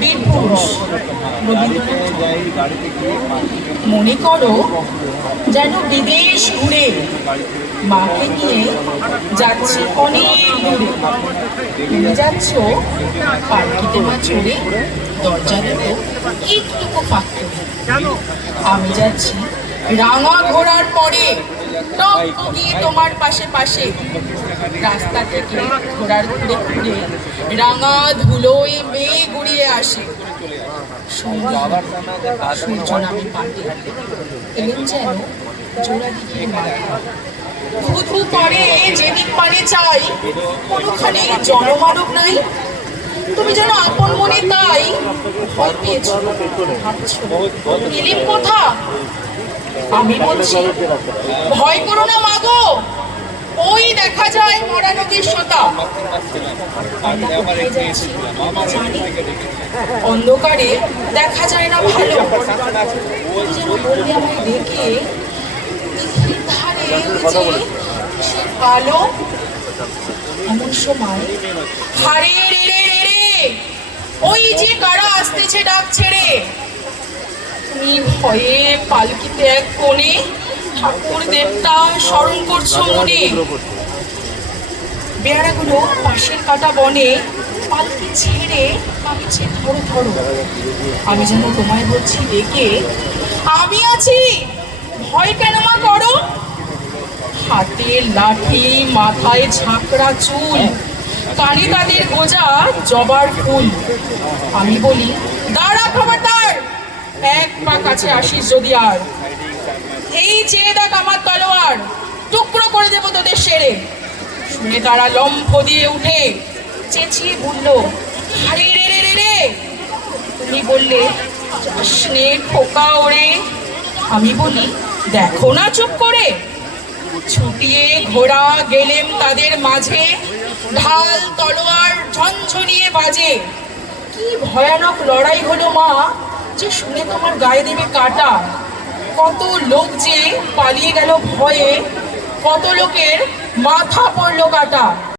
বীরপুরুষ রবীন্দ্রনাথ। মনে করো যেন বিদেশ ঘুরে মাকে নিয়ে যাচ্ছি অনেক দূরে। তুমি যাচ্ছ পালকিতে মা চড়ে, দরজা দুটো একটুকু ফাঁক করে। আমি যাচ্ছি রাঙা ঘোড়ার পরে, টক গিয়ে তোমার পাশে পাশে। রাস্তা থেকে ঘোড়ার ঘুরে ঘুরে রাঙা ধুলোয় মেয়ে গুড়িয়ে আসে। সূর্য নামে পাটে এলেন যেন জোড়া দিকে মাথা। ধু পরে যেদিক পারে চাই, কোনোখানে জনমানব নাই। তুমি যেন আপন মনে তাই ভয় পেয়েছো, ভাবছো এলেন কোথা। আমি বলছি ভয় করো না মাগো, ওই দেখা যায় মরা নদীর সোতা। অন্ধকারে দেখা যায় না ভালো, যেন বললে আমায় দেখে ধারে সে আলো। এমন সময় হারে রে রে রে, ওই যে কারা আসতেছে ডাক ছেড়ে। তুমি ভয়ে পালকিতে এক কোণে ঠাকুর দেবতা স্মরণ করছো মনে। বেড়াগুলো পাশের কাটা বনে পালকি ছেড়ে ভাবছে ধরো ধরো। আমি যেন তোমায় বলছি ডেকে, আমি আছি, ভয় কেন মা করো। হাতে লাঠি, মাথায় ঝাঁকড়া চুল, কানে তাদের গোজা জবার ফুল। আমি বলি দাঁড়া খবরদার, এক পা কাছে আসিস যদি আর। এই চেয়ে দেখ আমার তলোয়ার, টুকরো করে দেবো তোদের সেরে। শুনে তারা লম্ফ দিয়ে উঠে চেঁচিয়ে বলল, আরে রে রে রে রে। তুমি বললে যাসনে খোকা ওরে। আমি বলি দেখো না চুপ করে। ছুটিয়ে ঘোড়া গেলেম তাদের মাঝে, ঢাল তলোয়ার ঝনঝনিয়ে বাজে। কি ভয়ানক লড়াই হলো মা, যে শুনে তোমার গায়ে দেবে কাটা। কত লোক যে পালিয়ে গেল ভয়ে, কত লোকের মাথা পড়লো কাটা।